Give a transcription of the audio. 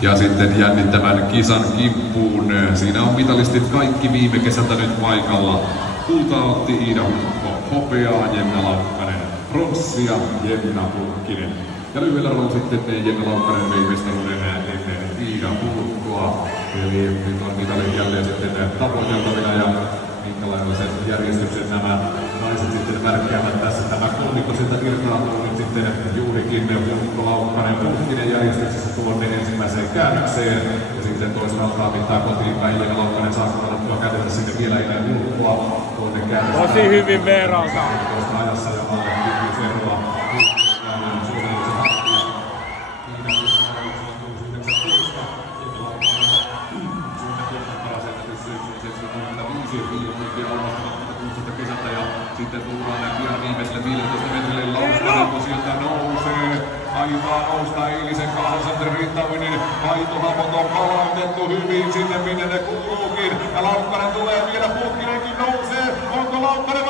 Ja sitten jännittävän kisan kimppuun. Siinä on mitalistit kaikki viime kesältä nyt paikalla. Kultaa otti Iida Hukko, hopeaa Jenna Laukkanen, pronssia Jenna Pulkkinen. Ja lyhyellä on sitten Jenna Laukkanen vei mestaruuden ennen Iida Hukkoa. Eli nyt on mitalit jälleen sitten tavoiteltavina ja minkälaisen järjestyksen nämä naiset sitten värkkäävät tässä. Tämä kolmikko sieltä irtaantuu nyt sitten juurikin Hukko, Laukkanen, Pulkkinen järjestyksessä tuonne ensimmäiseen käännökseen. Ja sitten toisaalta pitää kotiin päin Jenna Laukkanen saa kuunneltua kädellä sinne vielä ennen Hukkoa tuonne käännöstä. Tosi hyvin Veeralta. Tuosta ajassa ja alle kykyseroa. Sitten tullaan pian viimeiselle 15 metrille Laukkanen, kun sieltä nousee. Aitaa nousta eilisen 8 rintauinen. Paitohapot on palautettu hyvin sinne minne ne kuuluukin. Ja Laukkanen tulee vielä, Pulkkinenkin nousee. Onko Laukkanen